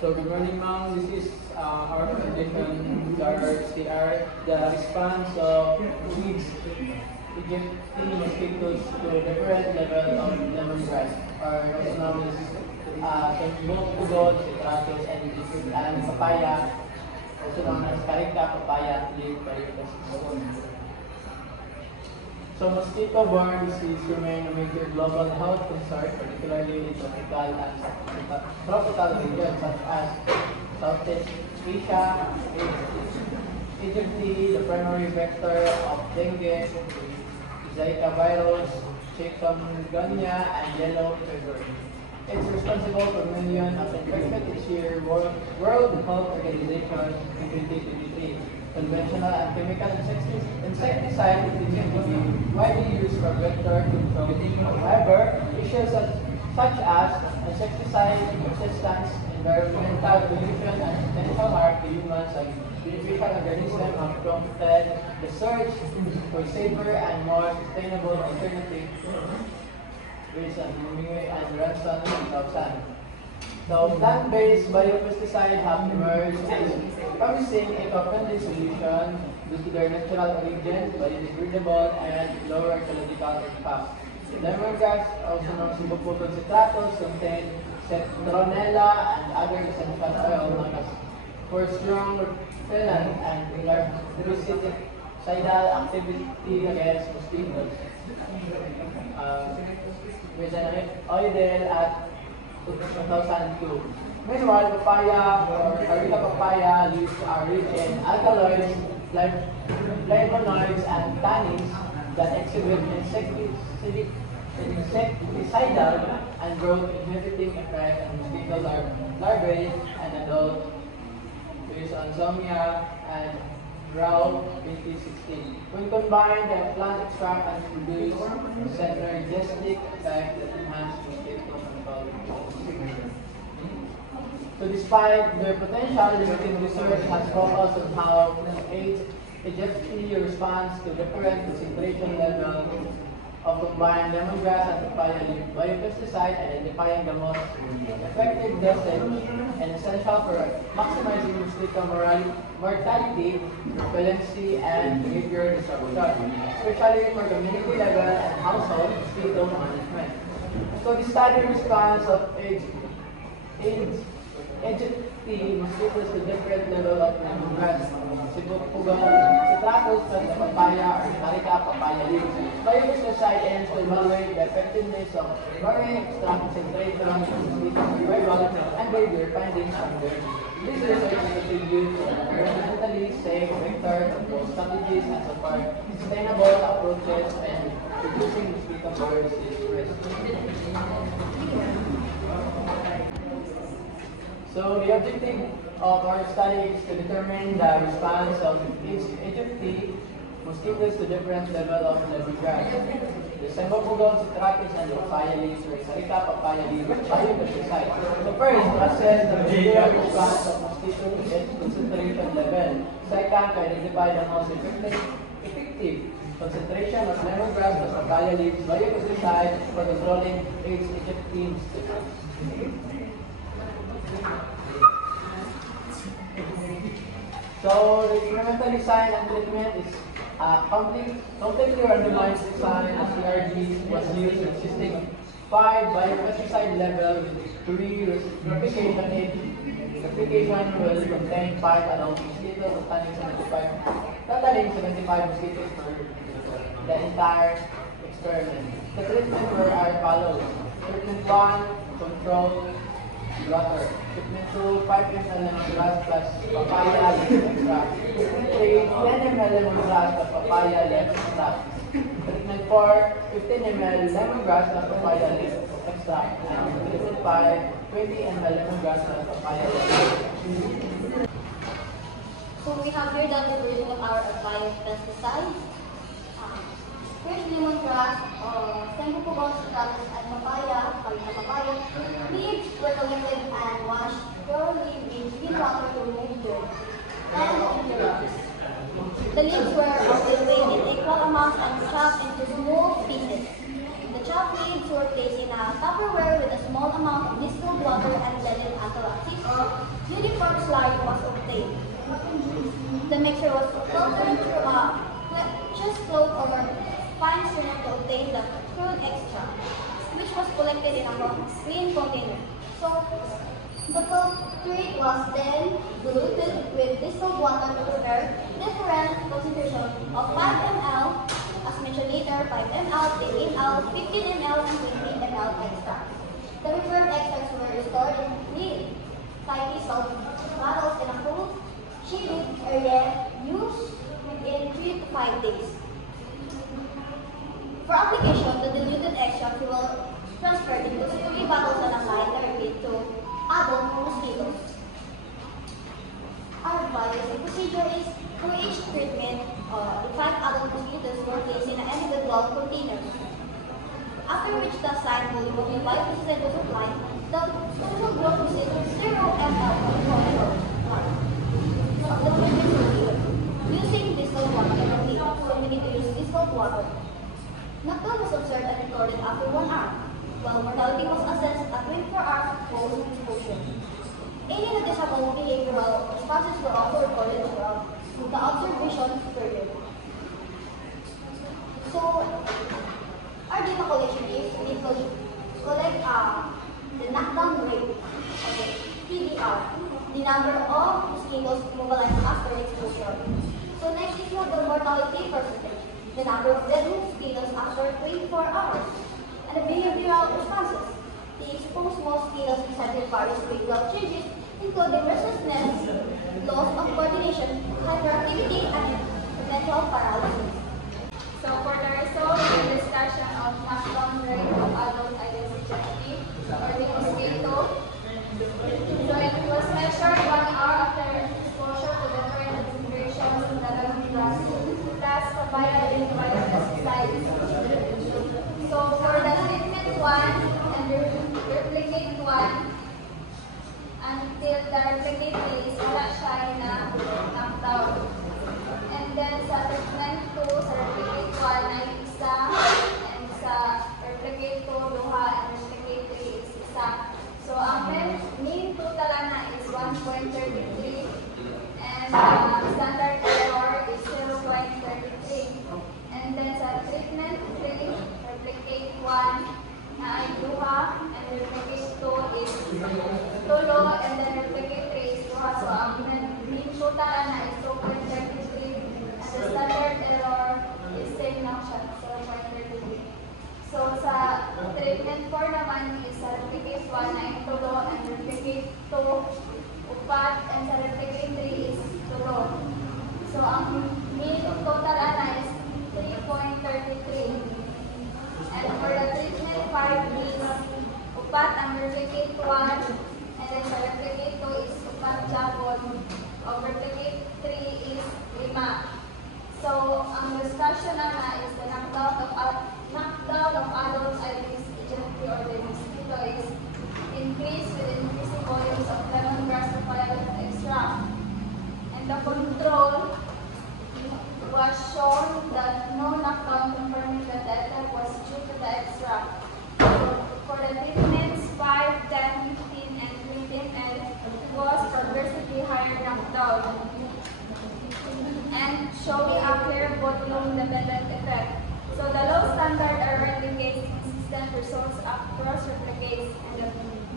So good morning, ma'am. This is our presentation regards the response of weeds Egyptian mosquitoes to different level of lemongrass, or also known as Pugod, Citratus, and papaya, also known as Carica papaya leaf varieties. So mosquito-borne disease remain a major global health concern, particularly in tropical and tropical regions such as Southeast Asia, Egypt, the primary vector of dengue, Zika virus, chikungunya, and yellow fever. It's responsible for millions of infections each year. World Health Organization in 2023. Conventional and chemical insecticide continue to be widely used for vector control. However, issues such as insecticide resistance, environmental pollution, and potential harm to humans and beneficial organisms have prompted the search for safer and more sustainable alternatives based on Humingi and Ranson in Tausan. So plant-based biopesticides have emerged as promising eco-friendly solution due to their natural origins, biodegradable, and lower ecological impact. Lemongrass, also known as Buputol citratus, contain citronella and other essential oil known as for strong repellent and herbicidal activity against mosquitoes. With an oil at 2002. Meanwhile, papaya or Carica papaya leaves are rich in alkaloids, flavonoids, and tannins that exhibit insecticidal and growth inhibiting effect on mosquito larvae and adults based on Zomia and Rao 2016. When combined, the plant extract and produce synergistic effect that enhance mosquito control. So despite their potential, limited research has focused on how Egypt responds to different concentration levels of combined lemongrass and papaya leaf biopesticide, identifying the most effective dosage and essential for maximizing mosquito mortality, repellency, and behavior disruption, especially for community level and household mosquito management. So the study response of Egypti mosquitoes to different level of lemongrass, Pugod citratus, and the papaya or Carica papaya leaf. Biopesticide aims to evaluate the effectiveness of varying extract concentration of mosquito survival and behavior findings from them. This research contributes to environmentally safe vector control strategies and support sustainable approaches and reducing mosquito-borne disease risk. So the objective of our study is to determine the response of each Egypti mosquitoes to different level of lemongrass. The Pugod citratus and the papaya leaves or Carica papaya leaf biopesticide. So first, assess the behavioral response of mosquito to its concentration level. Second, to identify the most effective concentration of lemongrass plus papaya leaves biopesticide for controlling its Egypti mosquitoes. So the experimental design and treatment is completely randomized design as CRG was used consisting of 5 biopesticide levels, 3 replication age. Replication will contain 5 adult mosquitoes totaling 75 mosquitoes per the entire experiment. The treatment were as follows. Treatment 1, control water. Treatment 2, 5 ml lemongrass plus papaya leaf extract. Treatment 3, 10 ml lemongrass plus papaya leaf extract. Treatment 4, 15 ml lemongrass plus papaya leaf extract. And treatment 5, 20 ml lemongrass plus papaya leaf. So we have here the version of our biopesticides. First, lemongrass, Pugod citratus, and papaya, papaya. Leaves were collected and washed thoroughly with clean water to remove dirt and impurities. The leaves were weighed in equal amounts and chopped into small pieces. The chopped leaves were placed in a Tupperware with a small amount of distilled water and blended antibiotics uniform slurry was obtained. The mixture was filtered through a just flowed over fine strainer to obtain the crude extract, which was collected in a clean container. So, the filtrate was then diluted with distilled water to prepare different concentration of 5 ml, as mentioned later, 5 ml, 10 ml, 15 ml, and 20 ml extract. The prepared extracts were stored in neat, tightly sealed bottles in a cool, shaded area used in 3 to 5 days. For application, the diluted extract will transfer into 3 bottles at a time directly to adult mosquitoes. Our advice, the procedure is for each treatment, the 5 adult mosquitoes were placed in an individual container. After which the assigned volume of the 5% was applied, the total growth received 0 ml of the treatment procedure. Using distilled water only, so we need to use distilled water. Knockdown was observed and recorded after 1 hour, while mortality was assessed at 24 hours post-exposure. Any noticeable behavioral responses were also recorded throughout the observation period. So, our data collection is we collect the knockdown rate, okay, PDR, the number of mosquitoes mobilized after exposure. So next is the mortality percentage, the number of dead mosquitoes after 24 hours, and the behavioral responses. The exposed mosquitoes presented various behavioral changes, including restlessness, loss of coordination, hyperactivity, and mental paralysis. So for the result, the discussion of knockdown rate of adult Aedes aegypti or the mosquito. So it was measured 1 hour after exposure to different concentrations in the lemongrass, plus papaya and biopesticides. So for the treatment 1 and the replicate 1, until the replicate phase, wala siya na knockdown. And then sa treatment 2, sa replicate 1 ay isa, and sa replicate 2, duha, and replicate 3 is isa. So ang mean total na is 1.33, and standard error is 0.33. And then sa treatment 3, replicate 1 na ay duha, and replicate 2 is tulo, and then replicate 3 is duha. So ang mean total na is 2.33, and the standard error is same lang siya, 0.33. So sa treatment 4 naman is sa replicate 1 na yung tulo, and replicate 2 upat, and sa replicate 3 is tulo. So ang mean total na is 3.33. And for the treatment 5 is upat ang replicate 1, and then sa replicate 2 is upat jabon, o replicate 3 is 5. So ang discussion na is the knockdown of adult Aedes aegypti or the mosquito is increased with increasing volumes of lemongrass papaya extract. And the control was shown that no knockdown, confirming that the effect was due to the extract. So for the treatments 5, 10, 15, and 20 ml, it was progressively higher knockdown and showing a clear volume-dependent effect. So the low standard error indicates consistent results across replicates,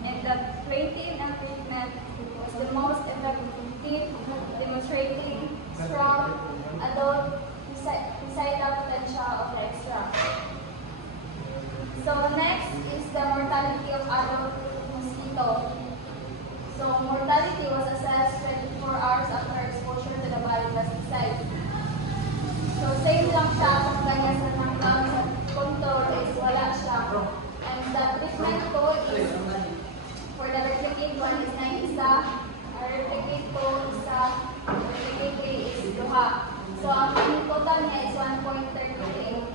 and the 20 ml treatment was the most effective, demonstrating strong adult suicidal potential of the extract. So next is the mortality of adult mosquito. So mortality was assessed 24 hours after exposure to the biopesticide. So same lang siya kung kanya sa knockdown sa control is wala siya. And the treatment ko is for the replicate 1 is 9 isa, replicate 2 isa, replicate 3 is duha. So ang total niya is 1.33.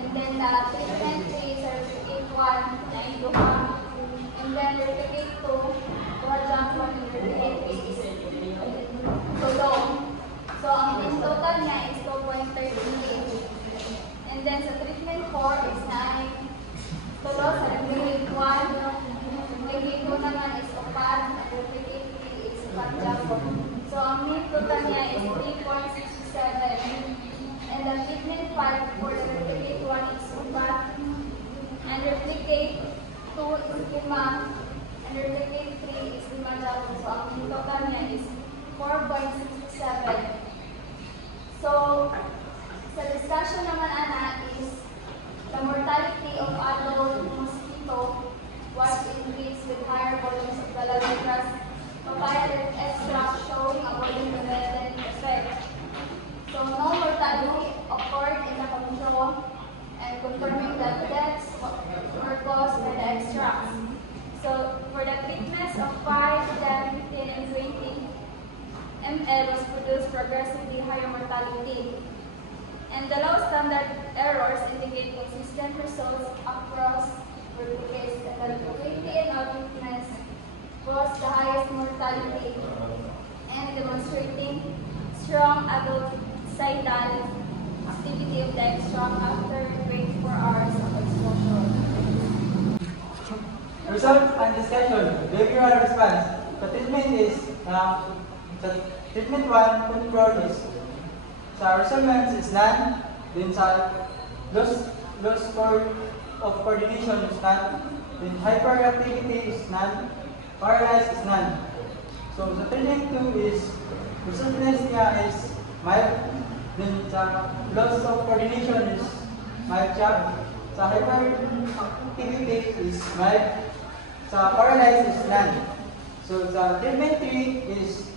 And then the treatment 3 is replicate 1 na duha. And then replicate 2, duha jump 1 and replicate 3 is tulo. So ang total niya is 2.33. And then sa treatment 4 is 9. Tulo sa replicate 1. Replicate 2 naman is 4. And replicate 3 Santiago. So, ang mean total niya is 3.67. And the treatment 5 for the replicate 1 is UPA. And replicate 2 is IMA. And replicate 3 is IMA Jabo. So, ang mean total niya is 4.67. So, sa discussion naman ana is the mortality of adult mosquito was increased with higher volumes of the Lalavicras papaya extract showing a volume-dependent effect. So, no mortality occurred in the control and confirming that deaths were caused by the extracts. So, for the treatments of 5, 10, 15, and 20 ml was produced progressively higher mortality. And the low standard errors indicate consistent results across replicates, and the quality and outwitness caused the highest mortality and demonstrating strong adult-sidal activity of the extract after 24 hours of exposure. Result and discussion. Behavioral response. The treatment is the treatment 1 control is sa resonance is none, then sa loss of coordination is none, then hyperactivity is none, paralyzed is none. So sa treatment 2 is restlessness niya is mild, then sa loss of coordination is mild siya, sa hyperactivity is mild, sa paralyzed is none. So sa treatment 3 is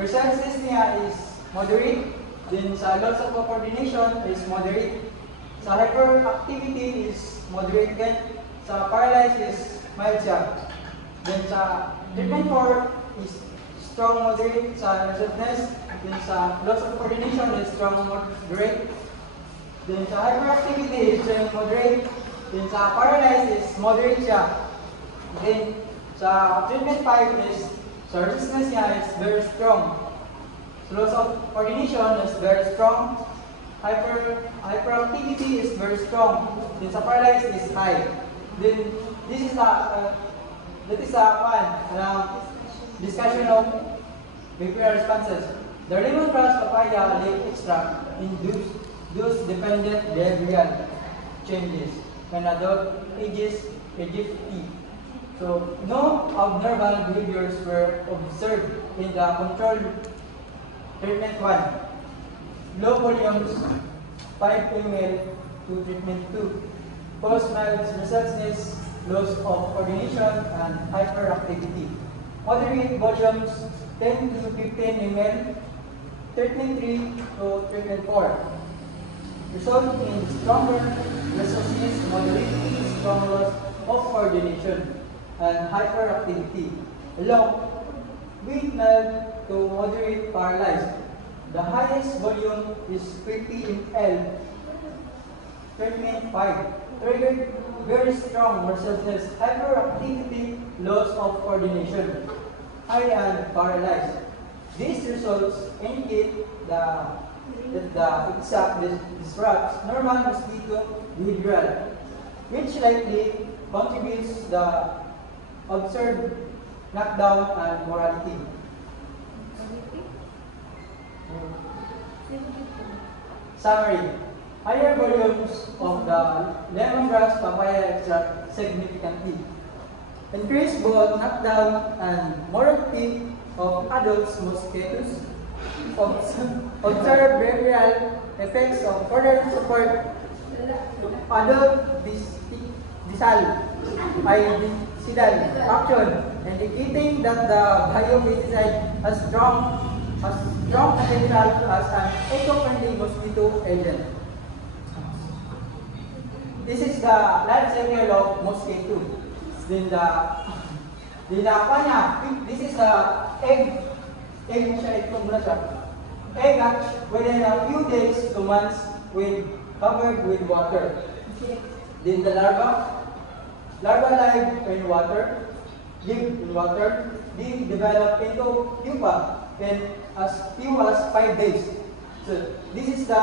restlessness niya is moderate, then sa loss of coordination is moderate, sa hyperactivity is moderate din, sa paralyzed is mild siya. Then sa treatment 4 is strong moderate sa restlessness, then sa loss of coordination is strong moderate, then sa hyperactivity is strong moderate, then sa paralyzed is moderate siya. Then sa treatment 5 is sa restlessness niya is very strong. So loss of coordination is very strong. Hyperactivity is very strong. Then sa paralyzed is high. Then this is discussion of behavioral responses. The lemongrass papaya leaf extract induce dose-dependent behavioral changes when adult ages 50. So no abnormal behaviors were observed in the control treatment 1. Low volumes 5 ml to treatment 2. Post-mild restlessness, loss of coordination, and hyperactivity. Moderate volumes 10 to 15 ml, treatment 3 to treatment 4. Result in stronger restlessness, moderate, strong loss of coordination, and hyperactivity. Low, weak, mild to moderate paralyzed. The highest volume is 50 ml. Treatment 5. Triggered very strong restlessness, hyperactivity, loss of coordination, high and paralyzed. These results indicate that the exact disrupts normal mosquito behavioral, which likely contributes the observed knockdown and mortality. Summary. Higher volumes of the lemongrass papaya extract significantly increase both knockdown and mortality of adult mosquitoes. Observe behavioral effects of further support adult dicidal action, indicating that the biopesticide has strong potential as an eco-friendly mosquito agent. This is the life cycle of mosquito. Then this is the egg hatch within a few days to months covered with water. Then the larva live in water, live in water, then develop into pupa in as few as 5 days. So this is the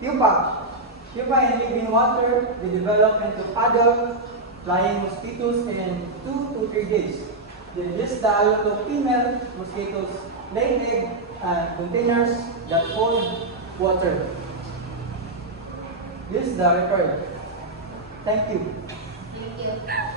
pupa. Pupa and live in water, they develop into adult flying mosquitoes in 2 to 3 days. This the alert of female mosquitoes laying egg and containers that hold water. This is the record. Thank you. Thank you.